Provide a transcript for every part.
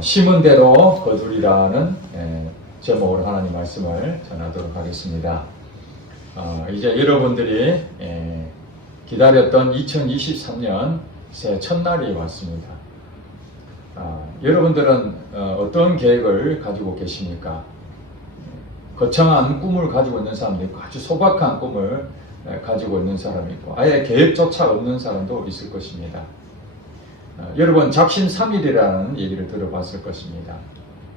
심은 대로 거두리라는 제목으로 하나님 말씀을 전하도록 하겠습니다. 이제 여러분들이 기다렸던 2023년 새해 첫날이 왔습니다. 여러분들은 어떤 계획을 가지고 계십니까? 거창한 꿈을 가지고 있는 사람도 있고 아주 소박한 꿈을 가지고 있는 사람이 있고 아예 계획조차 없는 사람도 있을 것입니다. 여러분 작심삼일이라는 얘기를 들어봤을 것입니다.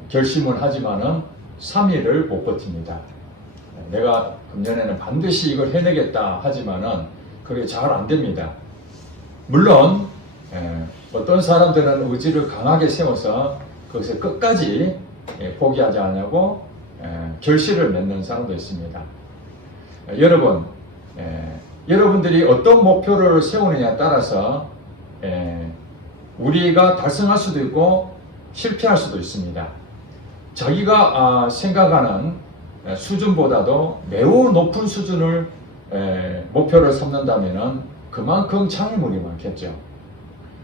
결심을 하지만은 3일을 못 버팁니다. 내가 금년에는 반드시 이걸 해내겠다 하지만은 그게 잘 안 됩니다. 물론 어떤 사람들은 의지를 강하게 세워서 그것을 끝까지 포기하지 않냐고 결실을 맺는 사람도 있습니다. 여러분, 여러분들이 어떤 목표를 세우느냐에 따라서 우리가 달성할 수도 있고 실패할 수도 있습니다. 자기가 생각하는 수준보다도 매우 높은 수준을 목표를 삼는다면 그만큼 장애물이 많겠죠.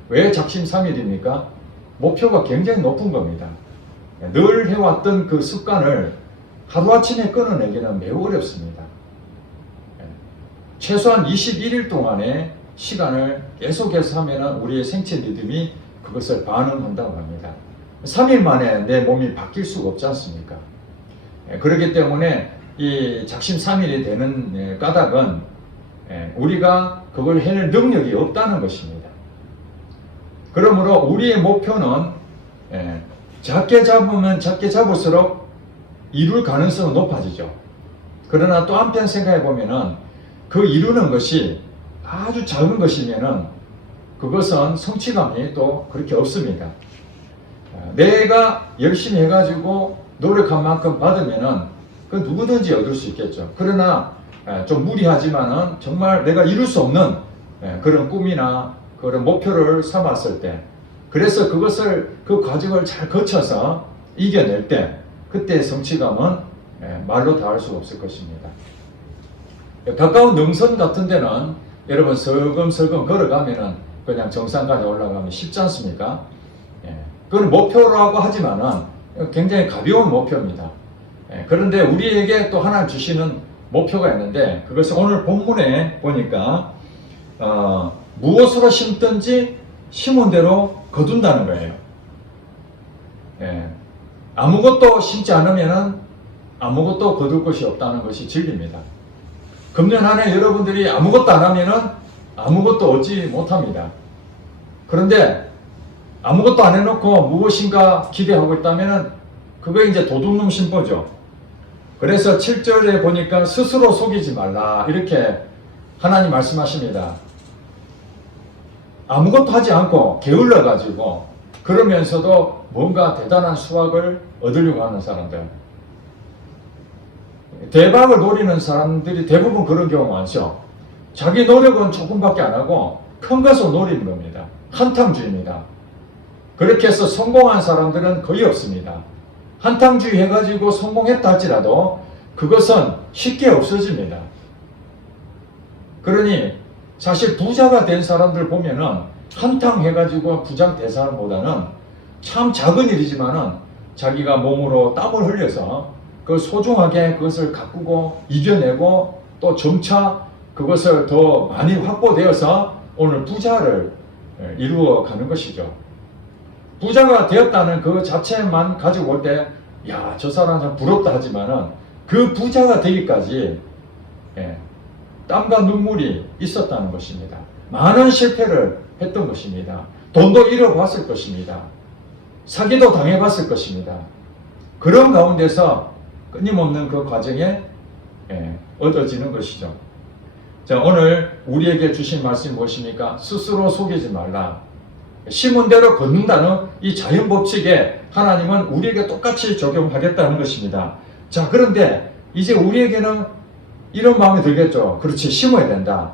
왜 작심삼일입니까? 목표가 굉장히 높은 겁니다. 늘 해왔던 그 습관을 하루아침에 끊어내기는 매우 어렵습니다. 최소한 21일 동안의 시간을 계속해서 하면 우리의 생체 리듬이 그것을 반응한다고 합니다. 3일 만에 내 몸이 바뀔 수가 없지 않습니까? 그렇기 때문에 이 작심삼일이 되는 까닭은 우리가 그걸 해낼 능력이 없다는 것입니다. 그러므로 우리의 목표는 작게 잡으면 작게 잡을수록 이룰 가능성은 높아지죠. 그러나 또 한편 생각해 보면은 그 이루는 것이 아주 작은 것이면은 그것은 성취감이 또 그렇게 없습니다. 내가 열심히 해가지고 노력한 만큼 받으면은 그 누구든지 얻을 수 있겠죠. 그러나 좀 무리하지만은 정말 내가 이룰 수 없는 그런 꿈이나 그런 목표를 삼았을 때, 그래서 그 과정을 잘 거쳐서 이겨낼 때, 그때의 성취감은 말로 다 할 수가 없을 것입니다. 가까운 능선 같은 데는 여러분 슬금슬금 걸어가면은 그냥 정상까지 올라가면 쉽지 않습니까? 그건 목표라고 하지만은 굉장히 가벼운 목표입니다. 그런데 우리에게 또 하나 주시는 목표가 있는데 그것은 오늘 본문에 보니까 무엇으로 심든지 심은 대로 거둔다는 거예요. 아무것도 심지 않으면은 아무것도 거둘 것이 없다는 것이 진리입니다. 금년 한 해 여러분들이 아무것도 안 하면은 아무것도 얻지 못합니다. 그런데 아무것도 안 해놓고 무엇인가 기대하고 있다면은 그거 이제 도둑놈 심보죠. 그래서 7절에 보니까 스스로 속이지 말라 이렇게 하나님 말씀하십니다. 아무것도 하지 않고 게을러 가지고 그러면서도 뭔가 대단한 수확을 얻으려고 하는 사람들, 대박을 노리는 사람들이 대부분 그런 경우 많죠. 자기 노력은 조금밖에 안 하고 큰 것을 노리는 겁니다. 한탕주의입니다. 그렇게 해서 성공한 사람들은 거의 없습니다. 한탕주의 해가지고 성공했다 할지라도 그것은 쉽게 없어집니다. 그러니 사실 부자가 된 사람들 보면은 한탕 해가지고 부자 된 사람보다는 참 작은 일이지만은 자기가 몸으로 땀을 흘려서 그 소중하게 그것을 가꾸고 이겨내고 또 점차 그것을 더 많이 확보되어서 오늘 부자를 이루어 가는 것이죠. 부자가 되었다는 그 자체만 가지고 올 때, 야, 저 사람 참 부럽다 하지만은 그 부자가 되기까지 땀과 눈물이 있었다는 것입니다. 많은 실패를 했던 것입니다. 돈도 잃어봤을 것입니다. 사기도 당해봤을 것입니다. 그런 가운데서 끊임없는 그 과정에 얻어지는 것이죠. 자, 오늘 우리에게 주신 말씀이 무엇입니까? 스스로 속이지 말라. 심은 대로 걷는다는 이 자연 법칙에 하나님은 우리에게 똑같이 적용하겠다는 것입니다. 자, 그런데 이제 우리에게는 이런 마음이 들겠죠. 그렇지, 심어야 된다.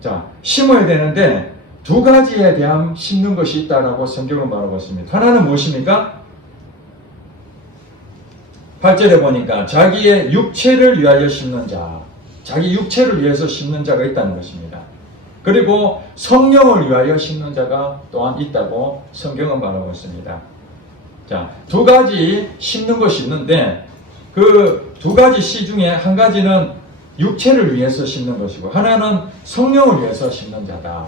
자, 심어야 되는데 두 가지에 대한 심는 것이 있다라고 성경은 말하고 있습니다. 하나는 무엇입니까? 8절에 보니까 자기의 육체를 위하여 심는 자, 자기 육체를 위해서 심는 자가 있다는 것입니다. 그리고 성령을 위하여 심는 자가 또한 있다고 성경은 말하고 있습니다. 자, 두 가지 심는 것이 있는데 그 두 가지 씨 중에 한 가지는 육체를 위해서 심는 것이고 하나는 성령을 위해서 심는 자다.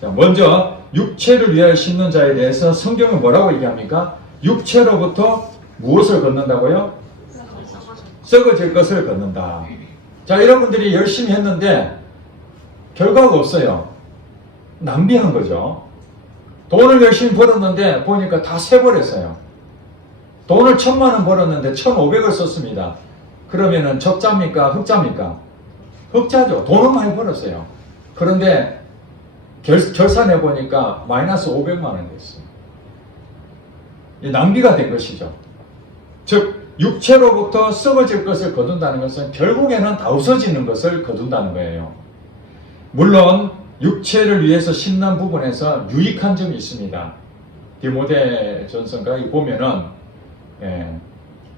자, 먼저 육체를 위하여 심는 자에 대해서 성경은 뭐라고 얘기합니까? 육체로부터 무엇을 걷는다고요? 썩어질 것을 걷는다. 자, 여러분들이 열심히 했는데 결과가 없어요. 낭비한 거죠. 돈을 열심히 벌었는데 보니까 다 새버렸어요. 돈을 1,000만 원 벌었는데 1,500을 썼습니다. 그러면은 적자입니까? 흑자입니까? 흑자죠. 돈은 많이 벌었어요. 그런데 결산해 보니까 마이너스 500만 원 됐어요. 낭비가 된 것이죠. 즉 육체로부터 썩어질 것을 거둔다는 것은 결국에는 다 없어지는 것을 거둔다는 거예요. 물론 육체를 위해서 심는 부분에서 유익한 점이 있습니다. 디모데전서가 보면은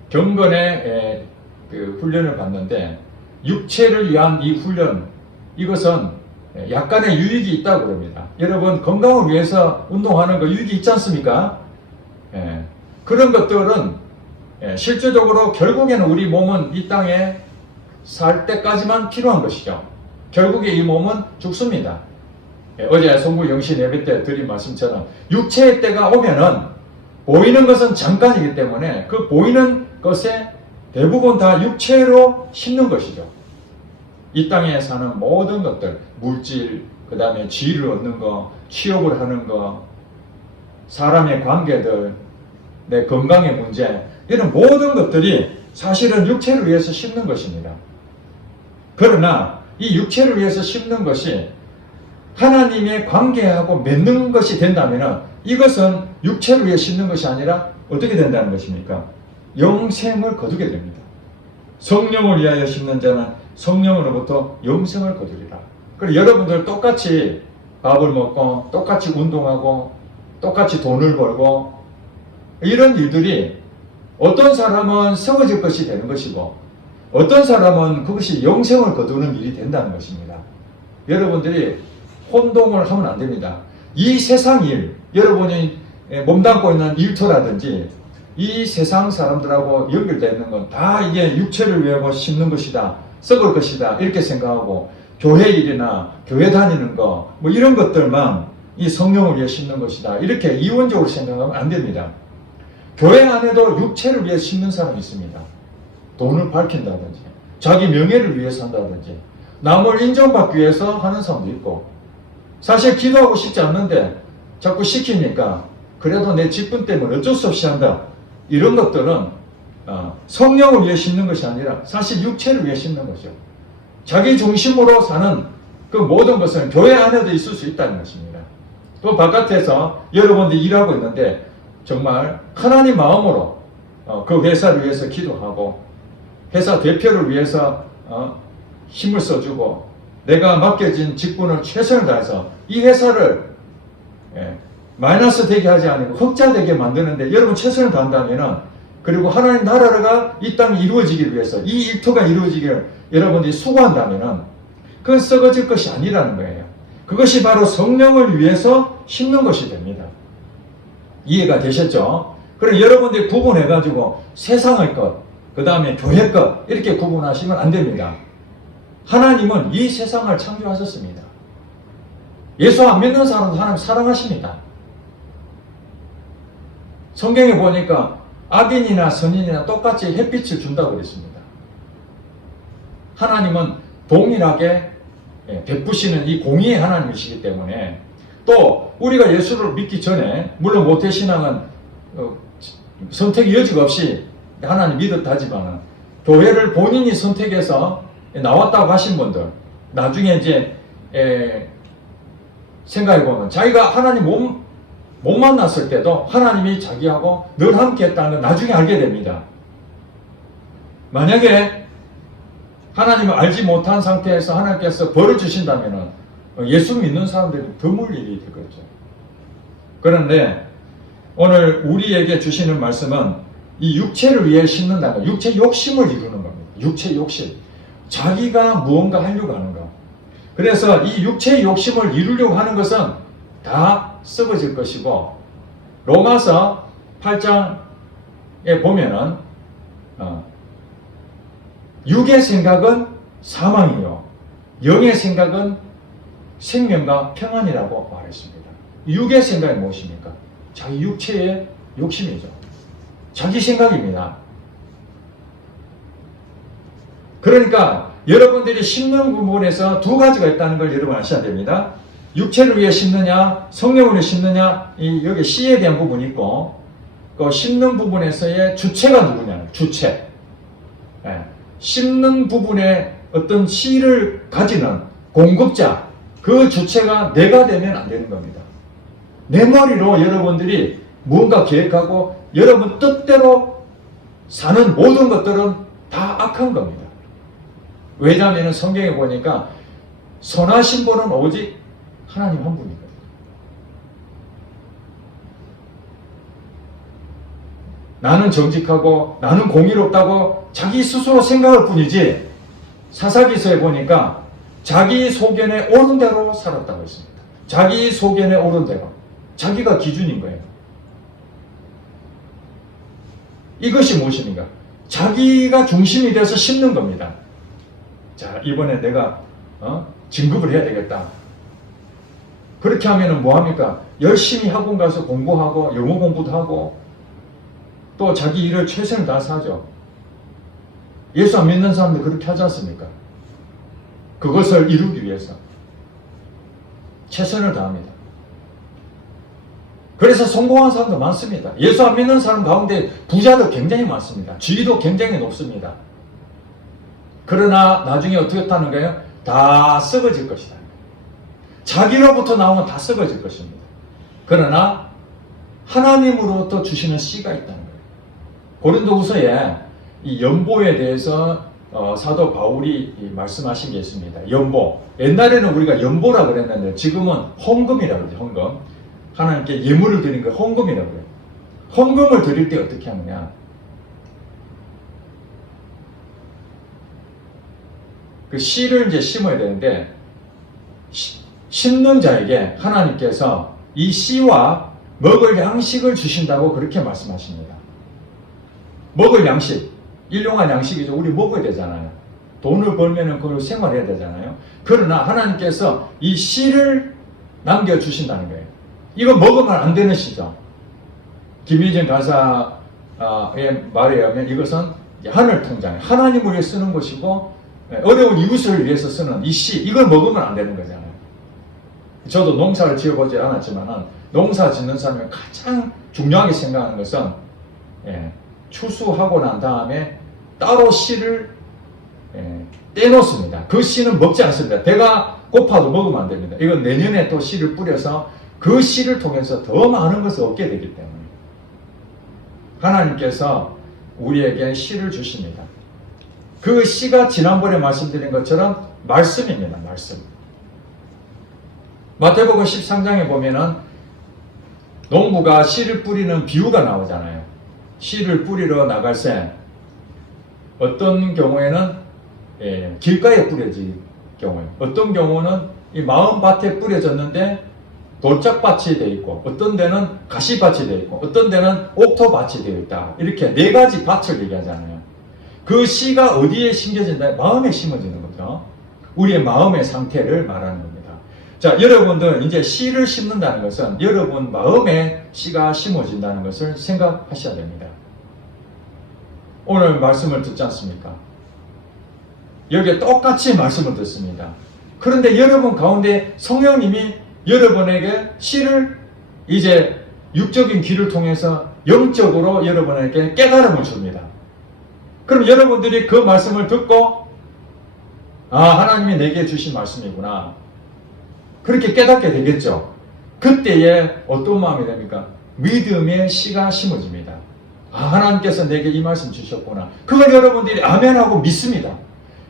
경건의 그 훈련을 받는데 육체를 위한 이 훈련, 이것은 약간의 유익이 있다고 그럽니다. 여러분 건강을 위해서 운동하는 거 유익이 있지 않습니까? 그런 것들은 실제적으로 결국에는 우리 몸은 이 땅에 살 때까지만 필요한 것이죠. 결국에 이 몸은 죽습니다. 어제 송구 영신 예배 때 드린 말씀처럼 육체의 때가 오면은 보이는 것은 잠깐이기 때문에 그 보이는 것에 대부분 다 육체로 심는 것이죠. 이 땅에 사는 모든 것들, 물질, 그 다음에 지위를 얻는 거, 취업을 하는 거, 사람의 관계들, 내 건강의 문제, 이런 모든 것들이 사실은 육체를 위해서 심는 것입니다. 그러나 이 육체를 위해서 심는 것이 하나님의 관계하고 맺는 것이 된다면 이것은 육체를 위해 심는 것이 아니라 어떻게 된다는 것입니까? 영생을 거두게 됩니다. 성령을 위하여 심는 자는 성령으로부터 영생을 거두리라. 그리고 여러분들 똑같이 밥을 먹고 똑같이 운동하고 똑같이 돈을 벌고 이런 일들이 어떤 사람은 썩어질 것이 되는 것이고 어떤 사람은 그것이 영생을 거두는 일이 된다는 것입니다. 여러분들이 혼동을 하면 안 됩니다. 이 세상 일, 여러분이 몸담고 있는 일터라든지 이 세상 사람들하고 연결되어 있는 건 다 이게 육체를 위해 심는 것이다, 썩을 것이다 이렇게 생각하고 교회 일이나 교회 다니는 거 뭐 이런 것들만 이 성령을 위해 심는 것이다 이렇게 이원적으로 생각하면 안 됩니다. 교회 안에도 육체를 위해 심는 사람이 있습니다. 돈을 밝힌다든지 자기 명예를 위해서 한다든지 남을 인정받기 위해서 하는 사람도 있고 사실 기도하고 싶지 않는데 자꾸 시키니까 그래도 내 직분 때문에 어쩔 수 없이 한다. 이런 것들은 성령을 위해 심는 것이 아니라 사실 육체를 위해 심는 것이죠. 자기 중심으로 사는 그 모든 것은 교회 안에도 있을 수 있다는 것입니다. 또 바깥에서 여러분들이 일하고 있는데 정말 하나님 마음으로 그 회사를 위해서 기도하고 회사 대표를 위해서 힘을 써주고 내가 맡겨진 직분을 최선을 다해서 이 회사를 마이너스 되게 하지 않고 흑자 되게 만드는데 여러분 최선을 다한다면은 그리고 하나님 나라가 이 땅에 이루어지기 위해서 이 일터가 이루어지기를 여러분들이 수고한다면은 그건 썩어질 것이 아니라는 거예요. 그것이 바로 성령을 위해서 심는 것이 됩니다. 이해가 되셨죠? 그럼 여러분들이 구분해가지고 세상의 것, 그 다음에 교회 것 이렇게 구분하시면 안 됩니다. 하나님은 이 세상을 창조하셨습니다. 예수 안 믿는 사람도 하나님 사랑하십니다. 성경에 보니까 악인이나 선인이나 똑같이 햇빛을 준다고 그랬습니다. 하나님은 동일하게 베푸시는 이 공의의 하나님이시기 때문에 또 우리가 예수를 믿기 전에 물론 모태신앙은 선택의 여지가 없이 하나님 믿었다 하지만 교회를 본인이 선택해서 나왔다고 하신 분들 나중에 이제 생각해보면 자기가 하나님 못 만났을 때도 하나님이 자기하고 늘 함께 했다는 걸 나중에 알게 됩니다. 만약에 하나님을 알지 못한 상태에서 하나님께서 벌을 주신다면 예수 믿는 사람들이 드물 일이 되겠죠. 그런데 오늘 우리에게 주시는 말씀은 이 육체를 위해 심는다는 거, 육체 욕심을 이루는 겁니다. 육체 욕심. 자기가 무언가 하려고 하는 거. 그래서 이 육체의 욕심을 이루려고 하는 것은 다 썩어질 것이고 로마서 8장에 보면은 육의 생각은 사망이요 영의 생각은 생명과 평안이라고 말했습니다. 육의 생각이 무엇입니까? 자기 육체의 욕심이죠. 자기 생각입니다. 그러니까 여러분들이 심는 부분에서 두 가지가 있다는 걸 여러분 아셔야 됩니다. 육체를 위해 심느냐, 성령을 위해 심느냐, 여기 씨에 대한 부분이 있고, 그 심는 부분에서의 주체가 누구냐, 주체. 심는 부분에 어떤 씨를 가지는 공급자, 그 주체가 내가 되면 안 되는 겁니다. 내 머리로 여러분들이 무언가 계획하고 여러분 뜻대로 사는 모든 것들은 다 악한 겁니다. 왜냐하면 성경에 보니까 선하신 분은 오직 하나님 한 분이거든요. 나는 정직하고 나는 공의롭다고 자기 스스로 생각할 뿐이지 사사기서에 보니까 자기 소견에 오른 대로 살았다고 했습니다. 자기 소견에 오른 대로. 자기가 기준인 거예요. 이것이 무엇입니까? 자기가 중심이 돼서 심는 겁니다. 자, 이번에 내가 진급을 해야 되겠다. 그렇게 하면은 뭐합니까? 열심히 학원 가서 공부하고 영어 공부도 하고 또 자기 일을 최선을 다해서 하죠. 예수 안 믿는 사람들 그렇게 하지 않습니까? 그것을 이루기 위해서 최선을 다합니다. 그래서 성공한 사람도 많습니다. 예수 안 믿는 사람 가운데 부자도 굉장히 많습니다. 지위도 굉장히 높습니다. 그러나 나중에 어떻게 했다는 거예요? 다 썩어질 것이다. 자기로부터 나오면 다 썩어질 것입니다. 그러나 하나님으로부터 주시는 씨가 있다는 거예요. 고린도후서에 이 연보에 대해서 사도 바울이 말씀하신 게 있습니다. 연보. 옛날에는 우리가 연보라 그랬는데 지금은 헌금이라고 그러죠. 헌금. 하나님께 예물을 드리는 거 헌금이라고 그래요. 헌금을 드릴 때 어떻게 하느냐? 그 씨를 이제 심어야 되는데 심는 자에게 하나님께서 이 씨와 먹을 양식을 주신다고 그렇게 말씀하십니다. 먹을 양식, 일용할 양식이죠. 우리 먹어야 되잖아요. 돈을 벌면은 그걸 생활해야 되잖아요. 그러나 하나님께서 이 씨를 남겨주신다는 거예요. 이거 먹으면 안 되는 씨죠. 김희진 간사의 말에 의하면 이것은 하늘 통장, 하나님을 위해 쓰는 것이고 어려운 이웃을 위해서 쓰는 이 씨, 이걸 먹으면 안 되는 거잖아요. 저도 농사를 지어보지 않았지만 농사 짓는 사람이 가장 중요하게 생각하는 것은 추수하고 난 다음에 따로 씨를 떼놓습니다. 그 씨는 먹지 않습니다. 배가 고파도 먹으면 안 됩니다. 이건 내년에 또 씨를 뿌려서 그 씨를 통해서 더 많은 것을 얻게 되기 때문에 하나님께서 우리에게 씨를 주십니다. 그 씨가 지난번에 말씀드린 것처럼 말씀입니다. 말씀. 마태복음 13장에 보면은 농부가 씨를 뿌리는 비유가 나오잖아요. 씨를 뿌리러 나갈 때 어떤 경우에는 길가에 뿌려질 경우에, 어떤 경우는 이 마음밭에 뿌려졌는데 돌짝밭이 되어 있고, 어떤 데는 가시밭이 되어 있고, 어떤 데는 옥토밭이 되어 있다. 이렇게 네 가지 밭을 얘기하잖아요. 그 씨가 어디에 심겨진다? 마음에 심어지는 거죠. 우리의 마음의 상태를 말하는 겁니다. 자, 여러분들 이제 씨를 심는다는 것은 여러분 마음에 씨가 심어진다는 것을 생각하셔야 됩니다. 오늘 말씀을 듣지 않습니까? 여기에 똑같이 말씀을 듣습니다. 그런데 여러분 가운데 성령님이 여러분에게 씨를 이제 육적인 귀를 통해서 영적으로 여러분에게 깨달음을 줍니다. 그럼 여러분들이 그 말씀을 듣고 하나님이 내게 주신 말씀이구나. 그렇게 깨닫게 되겠죠. 그때에 어떤 마음이 됩니까? 믿음의 씨가 심어집니다. 하나님께서 내게 이 말씀 주셨구나. 그걸 여러분들이 아멘하고 믿습니다.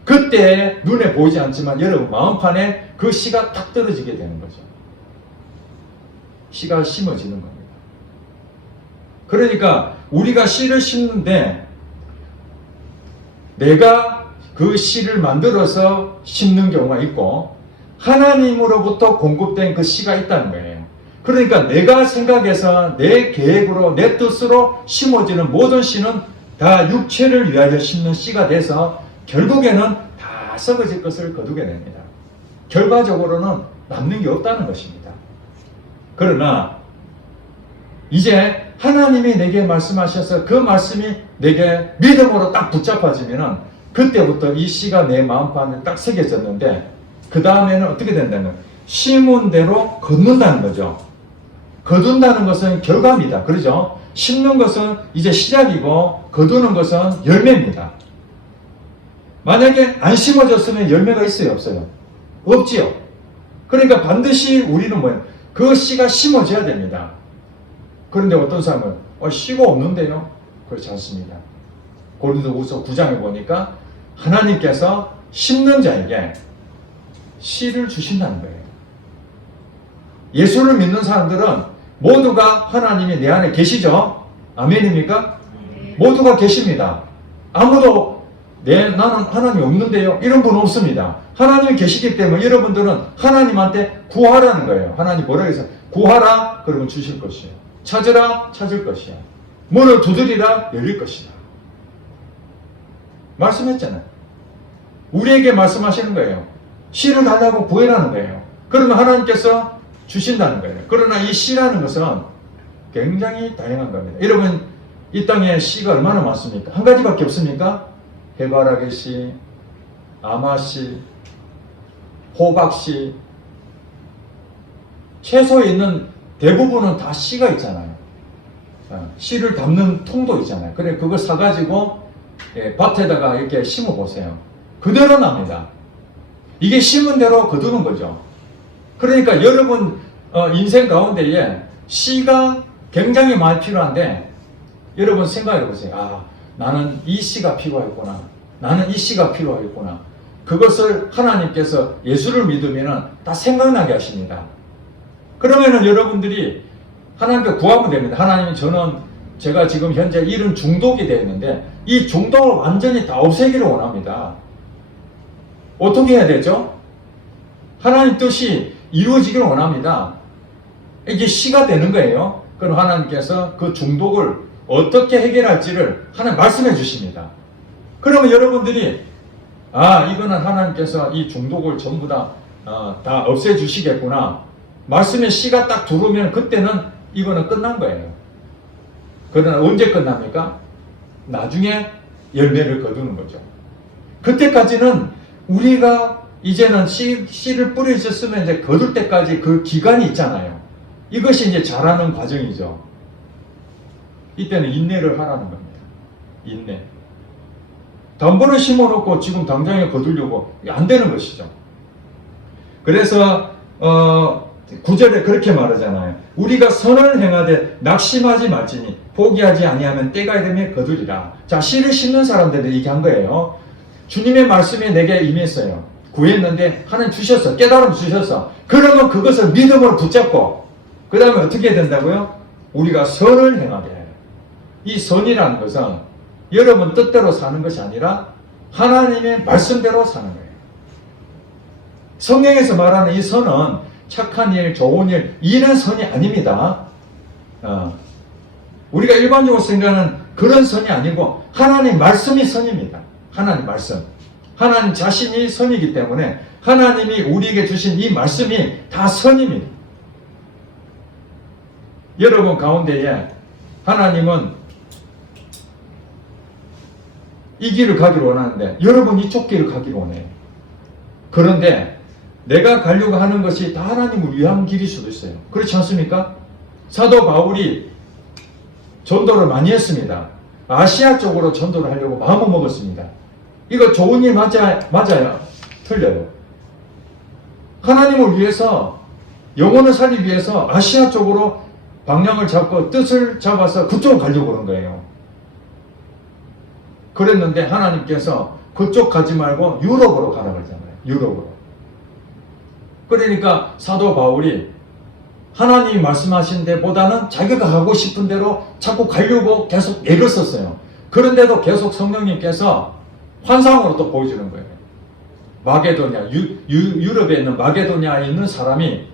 그때 눈에 보이지 않지만 여러분 마음판에 그 씨가 탁 떨어지게 되는 거죠. 씨가 심어지는 겁니다. 그러니까 우리가 씨를 심는데 내가 그 씨를 만들어서 심는 경우가 있고 하나님으로부터 공급된 그 씨가 있다는 거예요. 그러니까 내가 생각해서 내 계획으로 내 뜻으로 심어지는 모든 씨는 다 육체를 위하여 심는 씨가 돼서 결국에는 다 썩어질 것을 거두게 됩니다. 결과적으로는 남는 게 없다는 것입니다. 그러나 이제 하나님이 내게 말씀하셔서 그 말씀이 내게 믿음으로 딱 붙잡아지면은 그때부터 이 씨가 내 마음판에 딱 새겨졌는데 그 다음에는 어떻게 된다면 심은 대로 걷는다는 거죠. 거둔다는 것은 결과입니다. 그렇죠? 심는 것은 이제 시작이고 거두는 것은 열매입니다. 만약에 안 심어졌으면 열매가 있어요? 없어요? 없지요. 그러니까 반드시 우리는 뭐예요? 그 씨가 심어져야 됩니다. 그런데 어떤 사람은 씨가 없는데요? 그렇지 않습니다. 고린도후서 9장에 보니까 하나님께서 심는 자에게 씨를 주신다는 거예요. 예수를 믿는 사람들은 모두가 하나님이 내 안에 계시죠? 아멘입니까? 네. 모두가 계십니다. 아무도 나는 하나님이 없는데요? 이런 분 없습니다. 하나님이 계시기 때문에 여러분들은 하나님한테 구하라는 거예요. 하나님 뭐라고 해서 구하라 그러면 주실 것이에요. 찾으라 찾을 것이야. 문을 두드리라 열릴 것이다. 말씀했잖아요. 우리에게 말씀하시는 거예요. 씨를 달라고 구해라는 거예요. 그러면 하나님께서 주신다는 거예요. 그러나 이 씨라는 것은 굉장히 다양한 겁니다. 여러분 이 땅에 씨가 얼마나 많습니까? 한 가지밖에 없습니까? 해바라기 씨, 아마씨, 호박씨, 채소에 있는 대부분은 다 씨가 있잖아요. 씨를 담는 통도 있잖아요. 그래 그걸 사가지고 밭에다가 이렇게 심어 보세요. 그대로 납니다. 이게 심은 대로 거두는 거죠. 그러니까 여러분 인생 가운데에 씨가 굉장히 많이 필요한데 여러분 생각해 보세요. 나는 이 씨가 필요하겠구나. 나는 이 씨가 필요하겠구나. 그것을 하나님께서 예수를 믿으면 다 생각나게 하십니다. 그러면은 여러분들이 하나님께 구하면 됩니다. 하나님 저는 제가 지금 현재 이런 중독이 되어 있는데 이 중독을 완전히 다 없애기를 원합니다. 어떻게 해야 되죠? 하나님 뜻이 이루어지기를 원합니다. 이게 씨가 되는 거예요. 그럼 하나님께서 그 중독을 어떻게 해결할지를 하나님 말씀해 주십니다. 그러면 여러분들이 이거는 하나님께서 이 중독을 전부 다 없애 주시겠구나. 말씀에 씨가 딱 들어오면 그때는 이거는 끝난 거예요. 그러나 언제 끝납니까? 나중에 열매를 거두는 거죠. 그때까지는 우리가 이제는 씨를 뿌려주셨으면 이제 거둘 때까지 그 기간이 있잖아요. 이것이 이제 자라는 과정이죠. 이때는 인내를 하라는 겁니다. 인내. 단번에 심어놓고 지금 당장에 거두려고 안 되는 것이죠. 그래서 9절에 그렇게 말하잖아요. 우리가 선을 행하되 낙심하지 말지니 포기하지 아니하면 때가 되면 거두리라. 자, 씨를 심는 사람들이 얘기한 거예요. 주님의 말씀이 내게 임했어요. 구했는데 하나님 주셨어. 깨달음 주셨어. 그러면 그것을 믿음으로 붙잡고 그 다음에 어떻게 해야 된다고요? 우리가 선을 행하게 해요. 이 선이라는 것은 여러분 뜻대로 사는 것이 아니라 하나님의 말씀대로 사는 거예요. 성경에서 말하는 이 선은 착한 일, 좋은 일, 이런 선이 아닙니다. 우리가 일반적으로 생각하는 그런 선이 아니고 하나님 말씀이 선입니다. 하나님 말씀. 하나님 자신이 선이기 때문에 하나님이 우리에게 주신 이 말씀이 다 선입니다. 여러분 가운데에 하나님은 이 길을 가기를 원하는데 여러분 이쪽 길을 가기를 원해요. 그런데 내가 가려고 하는 것이 다 하나님을 위한 길일 수도 있어요. 그렇지 않습니까? 사도 바울이 전도를 많이 했습니다. 아시아 쪽으로 전도를 하려고 마음을 먹었습니다. 이거 좋은 일 맞아요? 틀려요. 하나님을 위해서 영혼을 살리기 위해서 아시아 쪽으로 방향을 잡고 뜻을 잡아서 그쪽으로 가려고 그런 거예요. 그랬는데 하나님께서 그쪽 가지 말고 유럽으로 가라 그러잖아요. 유럽으로. 그러니까 사도 바울이 하나님이 말씀하신 데보다는 자기가 가고 싶은 대로 자꾸 가려고 계속 애를 썼어요. 그런데도 계속 성령님께서 환상으로 또 보여주는 거예요. 마게도냐, 유럽에 있는 마게도냐에 있는 사람이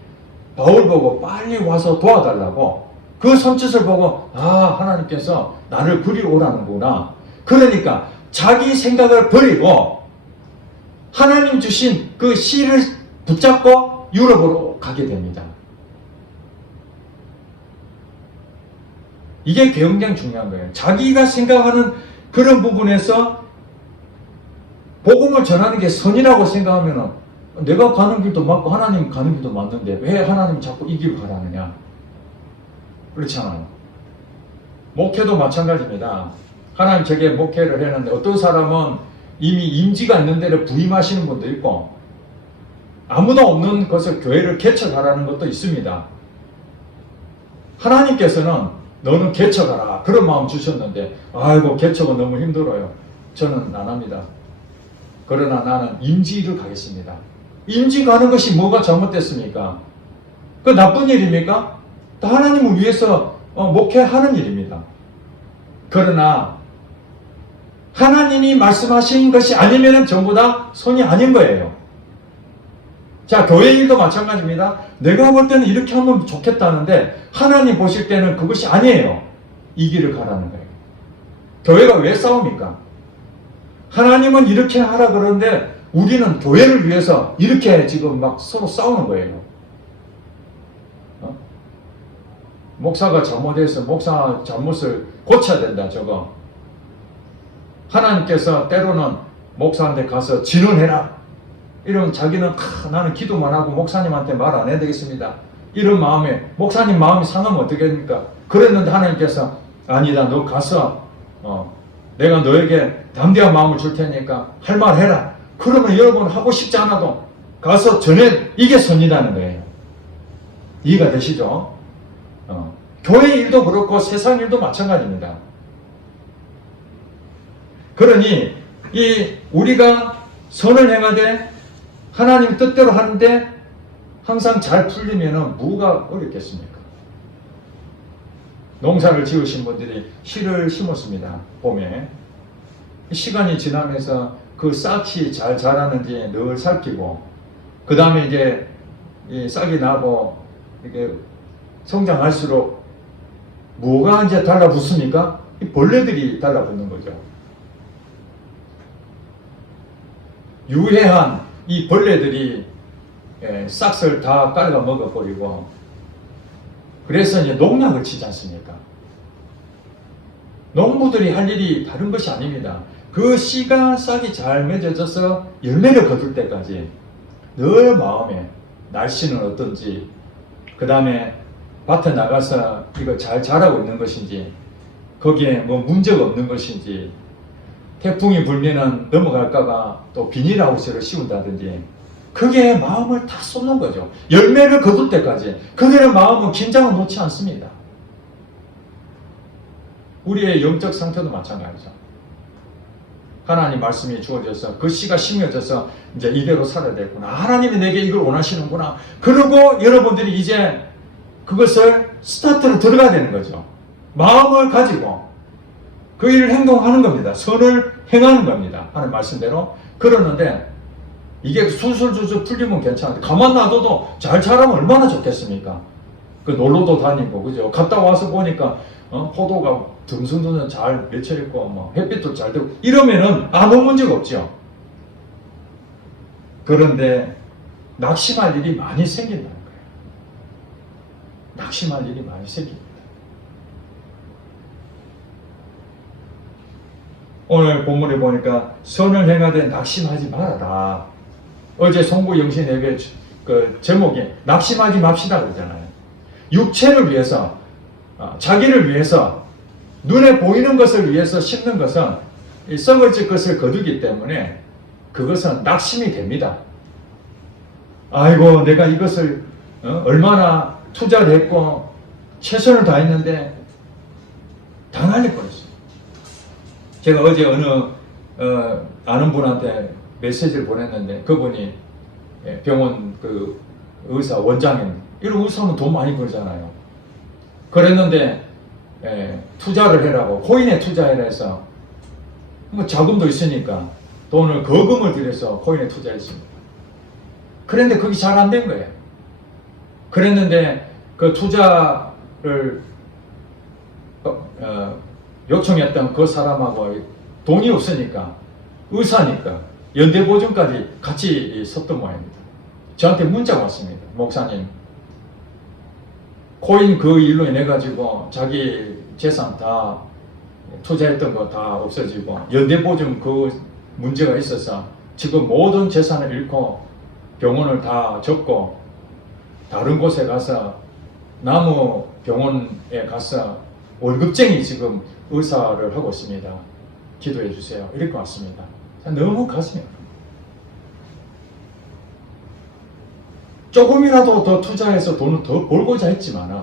바울 보고 빨리 와서 도와달라고 그 손짓을 보고 하나님께서 나를 그리러 오라는구나. 그러니까 자기 생각을 버리고 하나님 주신 그 씨를 붙잡고 유럽으로 가게 됩니다. 이게 굉장히 중요한 거예요. 자기가 생각하는 그런 부분에서 복음을 전하는 게 선이라고 생각하면 내가 가는 길도 맞고 하나님 가는 길도 맞는데 왜 하나님이 자꾸 이 길을 가라느냐. 그렇잖아요. 목회도 마찬가지입니다. 하나님 제게 목회를 했는데 어떤 사람은 이미 임지가 있는 데를 부임하시는 분도 있고 아무도 없는 것을 교회를 개척하라는 것도 있습니다. 하나님께서는 너는 개척하라 그런 마음 주셨는데 아이고 개척은 너무 힘들어요. 저는 안 합니다. 그러나 나는 임지를 가겠습니다. 임지 가는 것이 뭐가 잘못됐습니까? 그 나쁜 일입니까? 다 하나님을 위해서 목회하는 일입니다. 그러나 하나님이 말씀하신 것이 아니면 전부 다 손이 아닌 거예요. 자, 교회 일도 마찬가지입니다. 내가 볼 때는 이렇게 하면 좋겠다는데 하나님 보실 때는 그것이 아니에요. 이 길을 가라는 거예요. 교회가 왜 싸웁니까? 하나님은 이렇게 하라 그러는데 우리는 교회를 위해서 이렇게 지금 막 서로 싸우는 거예요. 목사가 잘못해서 목사 잘못을 고쳐야 된다 저거. 하나님께서 때로는 목사한테 가서 진언해라. 이러면 자기는 나는 기도만 하고 목사님한테 말 안 해야 되겠습니다. 이런 마음에 목사님 마음이 상하면 어떻게 됩니까? 그랬는데 하나님께서 아니다 너 가서 내가 너에게 담대한 마음을 줄 테니까 할 말 해라. 그러면 여러분 하고 싶지 않아도 가서 전해. 이게 선이라는 거예요. 이해가 되시죠? 교회 일도 그렇고 세상 일도 마찬가지입니다. 그러니 우리가 선을 행하되 하나님 뜻대로 하는데 항상 잘 풀리면 뭐가 어렵겠습니까? 농사를 지으신 분들이 씨를 심었습니다. 봄에. 시간이 지나면서 그 싹이 잘 자라는지 늘 살피고 그 다음에 이제 이 싹이 나고 이게 성장할수록 뭐가 이제 달라붙습니까? 이 벌레들이 달라붙는 거죠. 유해한 이 벌레들이 싹을 다 깔아 먹어버리고 그래서 이제 농약을 치지 않습니까? 농부들이 할 일이 다른 것이 아닙니다. 그 씨가 싹이 잘 맺어져서 열매를 거둘 때까지 늘 마음에 날씨는 어떤지 그 다음에 밭에 나가서 이거 잘 자라고 있는 것인지 거기에 뭐 문제가 없는 것인지 태풍이 불면은 넘어갈까봐 또 비닐하우스를 씌운다든지 그게 마음을 다 쏟는 거죠. 열매를 거둘 때까지 그들의 마음은 긴장을 놓지 않습니다. 우리의 영적 상태도 마찬가지죠. 하나님 말씀이 주어져서 그 씨가 심어져서 이제 이대로 살아야 되겠구나. 하나님이 내게 이걸 원하시는구나. 그리고 여러분들이 이제 그것을 스타트로 들어가야 되는 거죠. 마음을 가지고 그 일을 행동하는 겁니다. 선을 행하는 겁니다. 하는 말씀대로. 그러는데 이게 술술술술 풀리면 괜찮은데 가만 놔둬도 잘 자라면 얼마나 좋겠습니까? 그 놀러도 다니고 그죠? 갔다 와서 보니까 포도가 듬성듬성 잘 맺혀 있고 뭐 햇빛도 잘 되고 이러면은 아무 문제가 없죠. 그런데 낙심할 일이 많이 생긴다는 거예요. 낙심할 일이 많이 생깁니다. 오늘 본문에 보니까 선을 행하되 낙심하지 말아라. 어제 송구 영신 예배 그 제목이 낙심하지 맙시다 그러잖아요. 육체를 위해서 자기를 위해서 눈에 보이는 것을 위해서 심는 것은 이 썩어질 것을 거두기 때문에 그것은 낙심이 됩니다. 아이고 내가 이것을 얼마나 투자를 했고 최선을 다했는데 다 날릴 뻔했어요. 제가 어제 어느 아는 분한테 메시지를 보냈는데 그분이 병원 그 의사 원장님 이런 의사면 돈 많이 벌잖아요. 그랬는데 투자를 해라고 코인에 투자해라 해서 뭐 자금도 있으니까 돈을 거금을 들여서 코인에 투자했습니다. 그런데 그게 잘 안 된 거예요. 그랬는데 그 투자를 요청했던 그 사람하고 돈이 없으니까, 의사니까 연대보증까지 같이 섰던 모양입니다. 저한테 문자가 왔습니다. 목사님, 코인 그 일로 인해 가지고 자기 재산 다 투자했던 거 다 없어지고 연대보증 그 문제가 있어서 지금 모든 재산을 잃고 병원을 다 접고 다른 곳에 가서 나무 병원에 가서 월급쟁이 지금 의사를 하고 있습니다. 기도해 주세요. 이렇게 왔습니다. 너무 가슴이 아픕니다. 조금이라도 더 투자해서 돈을 더 벌고자 했지만은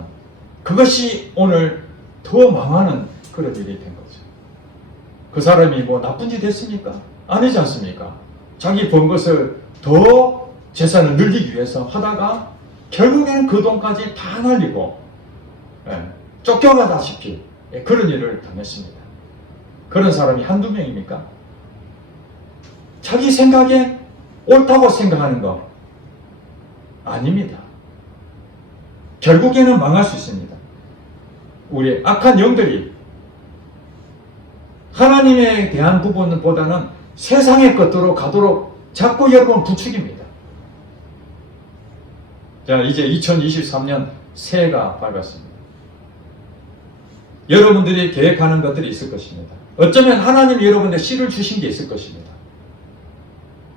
그것이 오늘 더 망하는 그런 일이 된 거죠. 그 사람이 뭐 나쁜 짓 했습니까? 아니지 않습니까? 자기 번 것을 더 재산을 늘리기 위해서 하다가 결국에는 그 돈까지 다 날리고 쫓겨가다시피 그런 일을 당했습니다. 그런 사람이 한두 명입니까? 자기 생각에 옳다고 생각하는 거 아닙니다. 결국에는 망할 수 있습니다. 우리 악한 영들이 하나님에 대한 부분보다는 세상의 것으로 가도록 자꾸 여러분 부추깁니다. 자, 이제 2023년 새해가 밝았습니다. 여러분들이 계획하는 것들이 있을 것입니다. 어쩌면 하나님이 여러분에게 씨를 주신 게 있을 것입니다.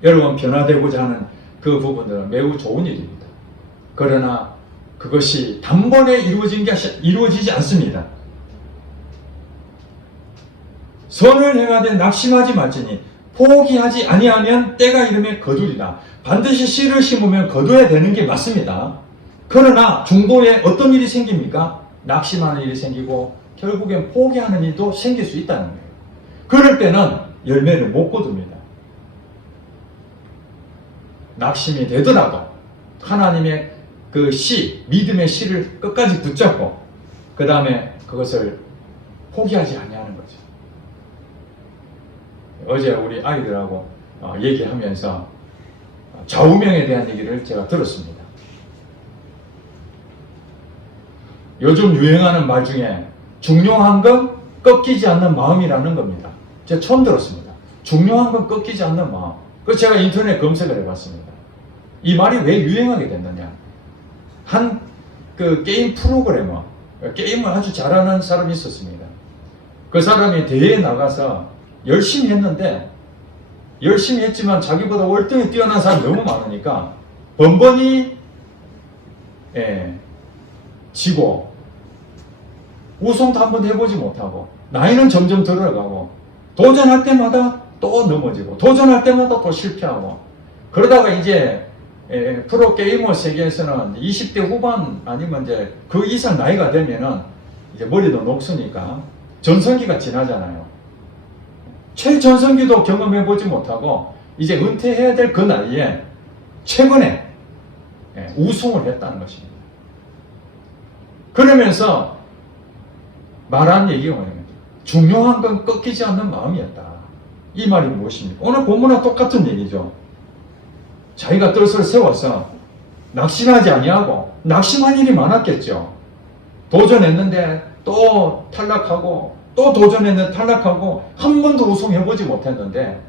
여러분 변화되고자 하는 그 부분들은 매우 좋은 일입니다. 그러나 그것이 단번에 이루어지지 않습니다. 선을 행하되 낙심하지 말지니 포기하지 아니하면 때가 이르면 거두리라. 반드시 씨를 심으면 거둬야 되는 게 맞습니다. 그러나 중도에 어떤 일이 생깁니까? 낙심하는 일이 생기고 결국엔 포기하는 일도 생길 수 있다는 거예요. 그럴 때는 열매를 못 거둡니다. 낙심이 되더라도 하나님의 그 씨, 믿음의 씨를 끝까지 붙잡고 그 다음에 그것을 포기하지 아니하는 거죠. 어제 우리 아이들하고 얘기하면서 좌우명에 대한 얘기를 제가 들었습니다. 요즘 유행하는 말 중에 중요한 건 꺾이지 않는 마음이라는 겁니다. 제가 처음 들었습니다. 중요한 건 꺾이지 않는 마음. 그래서 제가 인터넷 검색을 해봤습니다. 이 말이 왜 유행하게 됐느냐. 한 그 게임 프로그래머, 게임을 아주 잘하는 사람이 있었습니다. 그 사람이 대회에 나가서 열심히 했는데, 열심히 했지만 자기보다 월등히 뛰어난 사람이 너무 많으니까 번번이 지고 우승도 한번 해보지 못하고 나이는 점점 들어가고 도전할 때마다 또 넘어지고 도전할 때마다 또 실패하고 그러다가 이제 프로게이머 세계에서는 20대 후반 아니면 이제 그 이상 나이가 되면은 이제 머리도 녹으니까 전성기가 지나잖아요. 최전성기도 경험해보지 못하고 이제 은퇴해야 될 그 나이에 최근에 우승을 했다는 것입니다. 그러면서 말한 얘기가 뭐냐면 중요한 건 꺾이지 않는 마음이었다. 이 말이 무엇입니까? 오늘 본문과 똑같은 얘기죠. 자기가 뜻을 세워서 낙심하지 아니하고 낙심할 일이 많았겠죠. 도전했는데 또 탈락하고 또 도전했는데 탈락하고 한 번도 우승해보지 못했는데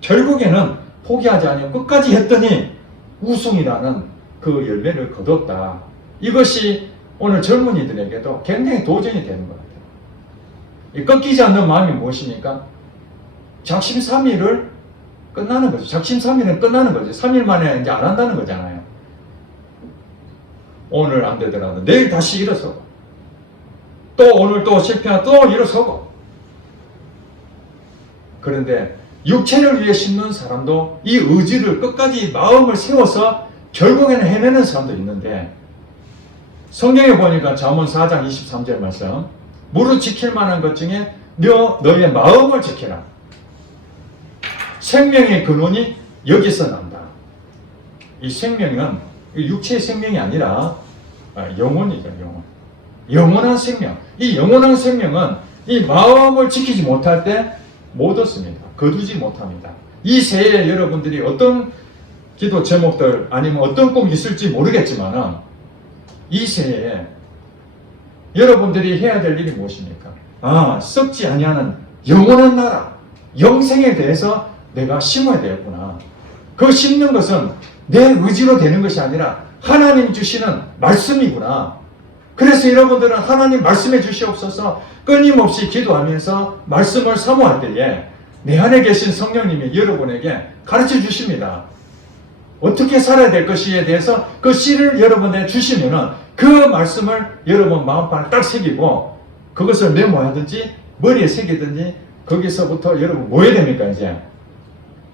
결국에는 포기하지 아니하고 끝까지 했더니 우승이라는 그 열매를 거뒀다. 이것이 오늘 젊은이들에게도 굉장히 도전이 되는 것 같아요. 이 꺾이지 않는 마음이 무엇입니까? 작심삼일을 끝나는 거죠. 작심삼일은 끝나는 거죠. 3일 만에 이제 안 한다는 거잖아요. 오늘 안 되더라도 내일 다시 일어서고 또 오늘 또 실패하면 또 일어서고. 그런데 육체를 위해 심는 사람도 이 의지를 끝까지 마음을 세워서 결국에는 해내는 사람도 있는데 성경에 보니까 잠언 4장 23절 말씀 무릇 지킬 만한 것 중에 너의 마음을 지켜라. 생명의 근원이 여기서 난다. 이 생명은 육체의 생명이 아니라 영혼이죠. 영원한 생명. 이 영원한 생명은 이 마음을 지키지 못할 때 못 얻습니다. 거두지 못합니다. 이 새해에 여러분들이 어떤 기도 제목들 아니면 어떤 꿈이 있을지 모르겠지만 이 새해에 여러분들이 해야 될 일이 무엇입니까? 썩지 아니하는 영원한 나라, 영생에 대해서 내가 심어야 되겠구나. 그 심는 것은 내 의지로 되는 것이 아니라 하나님 주시는 말씀이구나. 그래서 여러분들은 하나님 말씀해 주시옵소서 끊임없이 기도하면서 말씀을 사모할 때에 내 안에 계신 성령님이 여러분에게 가르쳐 주십니다. 어떻게 살아야 될 것이에 대해서 그 씨를 여러분에게 주시면은 그 말씀을 여러분 마음판에 딱 새기고 그것을 메모하든지 머리에 새기든지 거기서부터 여러분 뭐 해야 됩니까? 이제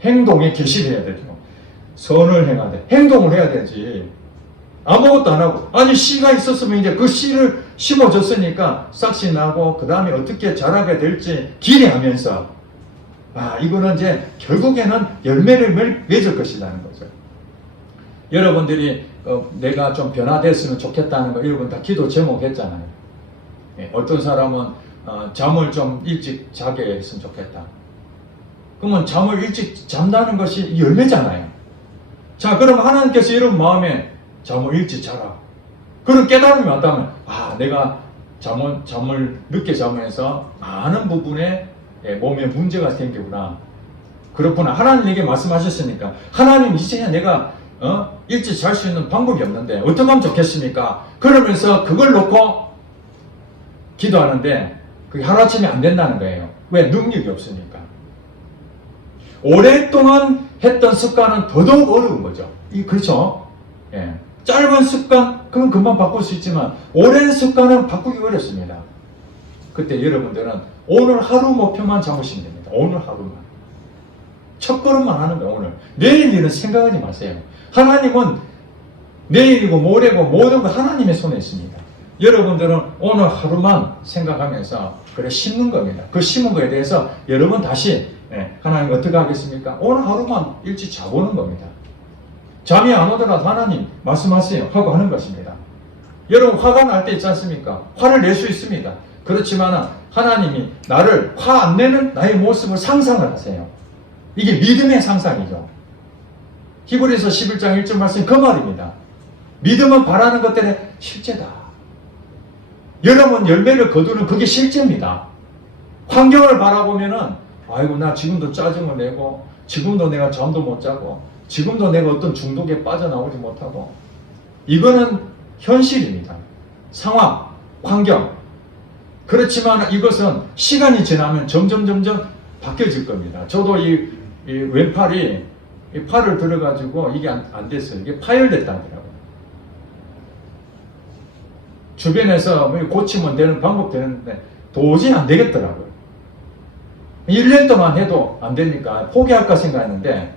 행동에 개시해야 되죠. 선을 행하되 행동을 해야 되지. 아무것도 안 하고 아니 씨가 있었으면 이제 그 씨를 심어줬으니까 싹씨 나고 그 다음에 어떻게 자라게 될지 기대하면서 이거는 이제 결국에는 열매를 맺을 것이라는 거죠. 여러분들이 내가 좀 변화됐으면 좋겠다는 거 여러분 다 기도 제목했잖아요. 어떤 사람은 잠을 좀 일찍 자게 했으면 좋겠다. 그러면 잠을 일찍 잠다는 것이 열매잖아요. 자, 그럼 하나님께서 여러분 마음에 잠을 일찍 자라. 그런 깨달음이 왔다면 내가 잠을 늦게 자면서 많은 부분에 몸에 문제가 생기구나. 그렇구나. 하나님에게 말씀하셨으니까 하나님 이제야 내가 일찍 잘 수 있는 방법이 없는데 어떻게 하면 좋겠습니까? 그러면서 그걸 놓고 기도하는데 그게 하루아침에 안 된다는 거예요. 왜? 능력이 없으니까. 오랫동안 했던 습관은 더더욱 어려운 거죠. 그렇죠? 예. 짧은 습관, 그건 금방 바꿀 수 있지만 오랜 습관은 바꾸기 어렵습니다. 그때 여러분들은 오늘 하루 목표만 잡으시면 됩니다. 오늘 하루만. 첫 걸음만 하는 거예요. 오늘. 내일 일은 생각하지 마세요. 하나님은 내일이고 모레고 모든 거 하나님의 손에 있습니다. 여러분들은 오늘 하루만 생각하면서 그래 심는 겁니다. 그 심은 거에 대해서 여러분 다시 하나님 어떻게 하겠습니까? 오늘 하루만 일찍 자보는 겁니다. 잠이 안 오더라도 하나님 말씀하세요 하고 하는 것입니다. 여러분 화가 날 때 있지 않습니까? 화를 낼 수 있습니다. 그렇지만 하나님이 나를 화 안 내는 나의 모습을 상상을 하세요. 이게 믿음의 상상이죠. 히브리서 11장 1절 말씀 그 말입니다. 믿음은 바라는 것들의 실제다. 여러분 열매를 거두는 그게 실제입니다. 환경을 바라보면은 아이고 나 지금도 짜증을 내고 지금도 내가 잠도 못 자고 지금도 내가 어떤 중독에 빠져나오지 못하고 이거는 현실입니다. 상황, 환경. 그렇지만 이것은 시간이 지나면 점점 바뀌어질 겁니다. 저도 이 왼팔이 이 팔을 들어가지고 이게 안 됐어요. 이게 파열됐다더라고요. 주변에서 고치면 되는 방법 되는데 도저히 안 되겠더라고요. 1년 동안 해도 안 되니까 포기할까 생각했는데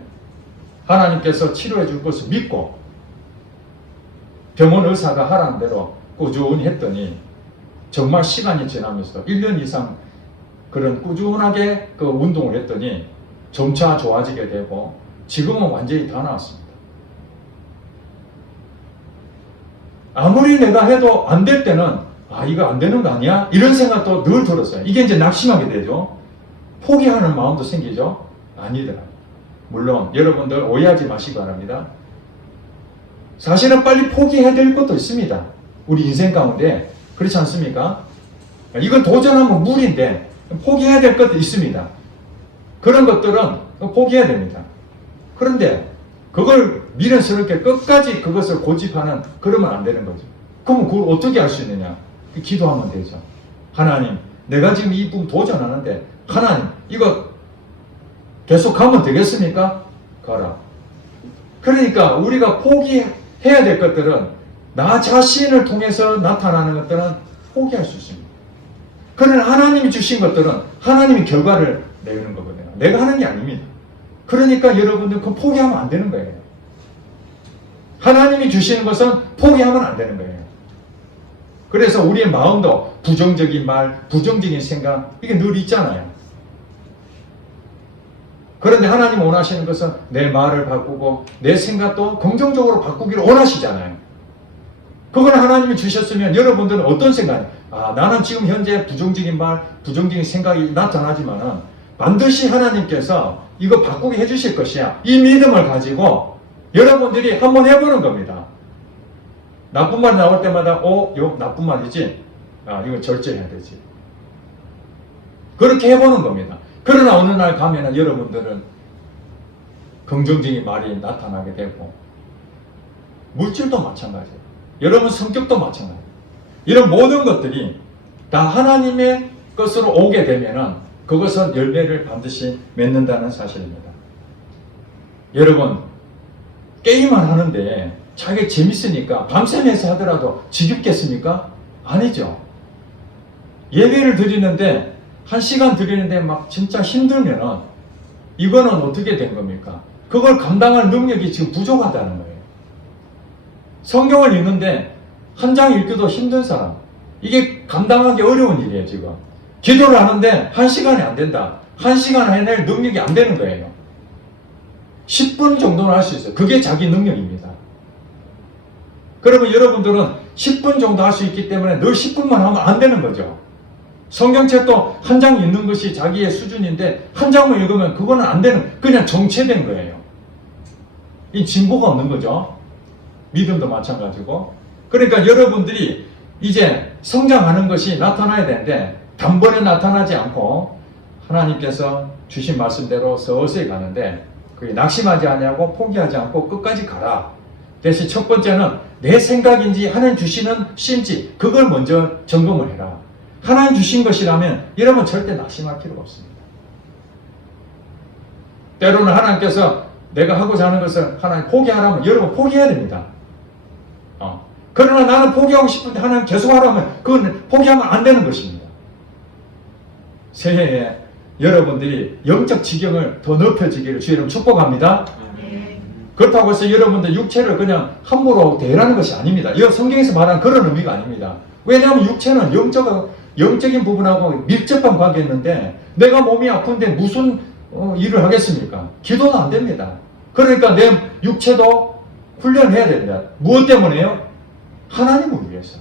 하나님께서 치료해 줄 것을 믿고 병원 의사가 하라는 대로 꾸준히 했더니 정말 시간이 지나면서 1년 이상 그런 꾸준하게 그 운동을 했더니 점차 좋아지게 되고 지금은 완전히 다 나았습니다. 아무리 내가 해도 안 될 때는 이거 안 되는 거 아니야? 이런 생각도 늘 들었어요. 이게 이제 낙심하게 되죠. 포기하는 마음도 생기죠. 아니더라. 물론 여러분들 오해하지 마시기 바랍니다. 사실은 빨리 포기해야 될 것도 있습니다. 우리 인생 가운데 그렇지 않습니까? 이건 도전하면 무리인데 포기해야 될 것도 있습니다. 그런 것들은 포기해야 됩니다. 그런데 그걸 미련스럽게 끝까지 그것을 고집하는 그러면 안 되는 거죠. 그럼 그걸 어떻게 할 수 있느냐? 기도하면 되죠. 하나님, 내가 지금 이 부분 도전하는데 하나님, 이거 계속 가면 되겠습니까? 가라. 그러니까 우리가 포기해야 될 것들은 나 자신을 통해서 나타나는 것들은 포기할 수 있습니다. 그러나 하나님이 주신 것들은 하나님이 결과를 내는 거거든요. 내가 하는 게 아닙니다. 그러니까 여러분들 그 포기하면 안 되는 거예요. 하나님이 주시는 것은 포기하면 안 되는 거예요. 그래서 우리의 마음도 부정적인 말, 부정적인 생각 이게 늘 있잖아요. 그런데 하나님 원하시는 것은 내 말을 바꾸고 내 생각도 긍정적으로 바꾸기를 원하시잖아요. 그걸 하나님이 주셨으면 여러분들은 어떤 생각이에요? 나는 지금 현재 부정적인 말, 부정적인 생각이 나타나지만은 반드시 하나님께서 이거 바꾸게 해주실 것이야. 이 믿음을 가지고 여러분들이 한번 해보는 겁니다. 나쁜 말이 나올 때마다 이거 나쁜 말이지? 이거 절제해야 되지. 그렇게 해보는 겁니다. 그러나 어느 날 가면은 여러분들은 긍정적인 말이 나타나게 되고, 물질도 마찬가지예요. 여러분 성격도 마찬가지예요. 이런 모든 것들이 다 하나님의 것으로 오게 되면은 그것은 열매를 반드시 맺는다는 사실입니다. 여러분, 게임만 하는데 자기 재밌으니까 밤새면서 하더라도 지겹겠습니까? 아니죠. 예배를 드리는데 1시간 드리는데 막 진짜 힘들면은 이거는 어떻게 된 겁니까? 그걸 감당할 능력이 지금 부족하다는 거예요. 성경을 읽는데 한 장 읽기도 힘든 사람, 이게 감당하기 어려운 일이에요. 지금 기도를 하는데 1시간이 안 된다. 1시간 해낼 능력이 안 되는 거예요. 10분 정도는 할 수 있어요. 그게 자기 능력입니다. 그러면 여러분들은 10분 정도 할 수 있기 때문에 늘 10분만 하면 안 되는 거죠. 성경책도 한 장 읽는 것이 자기의 수준인데 한 장만 읽으면 그거는 안 되는, 그냥 정체된 거예요. 이 진보가 없는 거죠. 믿음도 마찬가지고. 그러니까 여러분들이 이제 성장하는 것이 나타나야 되는데 단번에 나타나지 않고 하나님께서 주신 말씀대로 서서히 가는데, 그게 낙심하지 아니하고 포기하지 않고 끝까지 가라. 대신 첫 번째는 내 생각인지 하나님 주시는 씨인지 그걸 먼저 점검을 해라. 하나님 주신 것이라면 여러분 절대 낙심할 필요가 없습니다. 때로는 하나님께서 내가 하고자 하는 것을 하나님 포기하라면 여러분 포기해야 됩니다. 그러나 나는 포기하고 싶은데 하나님 계속 하라면 그건 포기하면 안 되는 것입니다. 새해에 여러분들이 영적 지경을 더 넓혀지기를 주의 이름 축복합니다. 그렇다고 해서 여러분들 육체를 그냥 함부로 대하는 것이 아닙니다. 이 성경에서 말하는 그런 의미가 아닙니다. 왜냐하면 육체는 영적인 부분하고 밀접한 관계가 있는데 내가 몸이 아픈데 무슨 일을 하겠습니까? 기도는 안 됩니다. 그러니까 내 육체도 훈련해야 됩니다. 무엇 때문에요? 하나님을 위해서.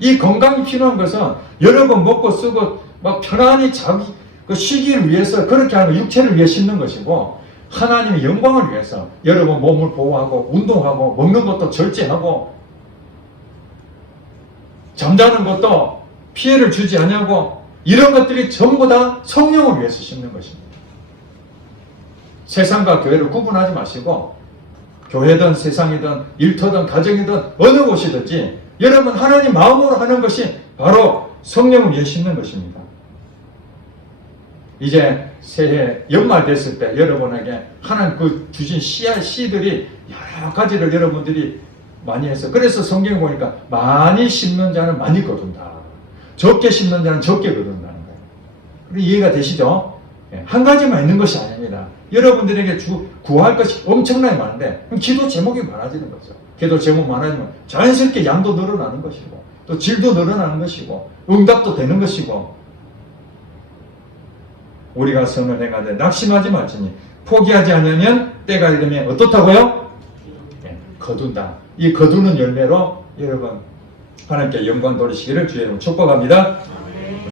이 건강이 필요한 것은 여러분 먹고 쓰고 막 편안히 자기 쉬기를 위해서 그렇게 하는 육체를 위해 씻는 것이고, 하나님의 영광을 위해서 여러분 몸을 보호하고 운동하고 먹는 것도 절제하고 잠자는 것도 피해를 주지 않냐고, 이런 것들이 전부 다 성령을 위해서 심는 것입니다. 세상과 교회를 구분하지 마시고 교회든 세상이든 일터든 가정이든 어느 곳이든지 여러분 하나님 마음으로 하는 것이 바로 성령을 위해 심는 것입니다. 이제 새해 연말 됐을 때 여러분에게 하나님 그 주신 씨들이 여러 가지를 여러분들이 많이 해서, 그래서 성경 보니까 많이 심는 자는 많이 거둔다, 적게 심는 자는 적게 거둔다는 거예요. 이해가 되시죠? 한 가지만 있는 것이 아닙니다. 여러분들에게 구할 것이 엄청나게 많은데 기도 제목이 많아지는 거죠. 기도 제목 많아지면 자연스럽게 양도 늘어나는 것이고 또 질도 늘어나는 것이고 응답도 되는 것이고, 우리가 선언해가되 낙심하지 말지니 포기하지 않으면 때가 이르면 어떻다고요? 거둔다. 이 거두는 열매로 여러분 하나님께 영광 돌리시기를 주의 이름으로 축복합니다.